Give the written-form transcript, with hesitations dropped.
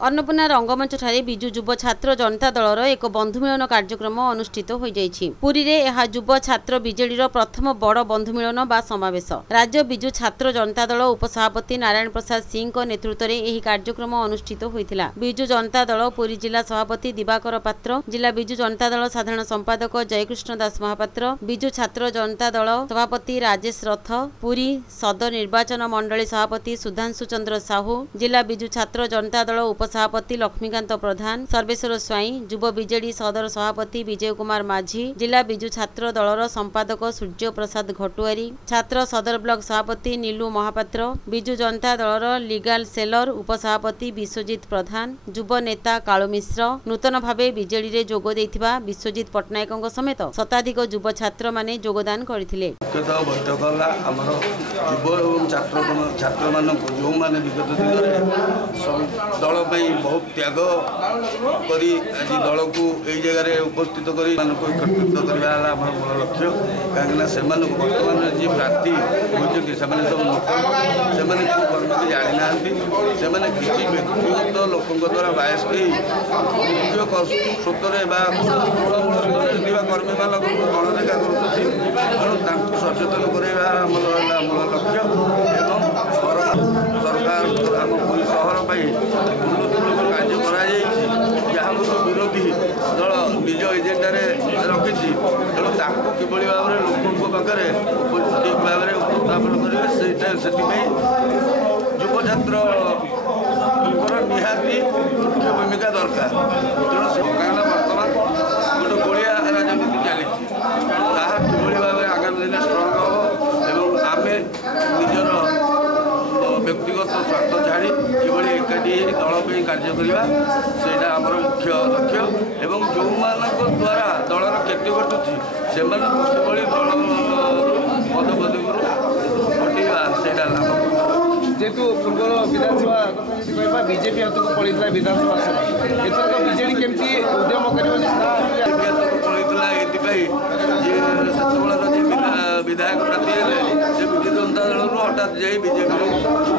अन्नपूर्णा रंगमंच ठारे बिजु युव छात्र जनता दलर एक बंधुमिलन कार्यक्रम अनुष्ठित हो जाइछि। पुरी रे एहा युव छात्र बीजेडीर प्रथम बड़ बंधुमिलन बा समावेश। राज्य बिजु छात्र जनता दल उपसभापति नारायण प्रसाद सिंह नेतृत्व में यह कार्यक्रम अनुष्ठित होइथिला। बिजु जनता दल पुरी जिला सभापति दिवाकर पात्र, जिला बिजु जनता दल साधारण संपादक जयकृष्ण दास महापात्र, बिजु छात्र जनता दल सभापति राजेश रथ, पुरी सदर निर्वाचन मंडली सभापति सुधांशु चंद्र साहू, जिला बिजु छात्र जनता दल सभापति लक्ष्मीकांत प्रधान, सर्वेश्वर स्वाई, युव बीजेडी सदर सभापति विजय कुमार माझी, जिला बिजु छात्र दलर संपादक सूर्य प्रसाद घटुआरी, छात्र सदर ब्लॉक सभापति नीलू महापात्र, बिजु जनता दलर लीगल सेलर उपसभापति विश्वजित प्रधान, युव नेता कालू मिश्र, नूतन भावे बीजेडी रे जोग देइथिबा विश्वजित पटनायक समेत शताधिक युव छात्र माने योगदान करथिले। बहुत त्याग करी आज दल को यही जगह उपस्थित कर एकत्रित करवा मूल लक्ष्य कहीं बर्तमान जी प्रार्थी होती सब कर्म की जानी ना से किसी व्यक्तिगत लोकों द्वारा बायस मुख्य स्रोतरे कर्मी मान गणरेखा कर सचेतन करवा मूल लक्ष्य एवं सरकार आम पुरी सहर कार्य जहाँ विरोधी दल निज एजेंडा रखी तेणु किभली भाव में लोकों पाखे ठीक भाव में उपस्थापन करेंगे से युव छात्र निहाती मुख्य भूमिका दरकार। तेणु सरकार बर्तमान गोटे गोलिया राजनीति चली किभली भाव में आगामी दिन स्ट्रंग हम एवं आम निजर व्यक्तिगत स्वार्थ छाड़ी किभली एकाठी दल कार्य करवा सेटा आमर मुख्य लक्ष्य एवं जो द्वारा दलर क्षति घटुची से किभली दल पदपदवी हटेगा सेटा जेहेतु पूर्वर विधानसभा बीजेपी हाथ को पड़ता विधानसभा एथर बीजेडी केमती उद्यम कर पड़ता ये विधायक प्रार्थी से विजु जनता दल हठात जाई बीजेपी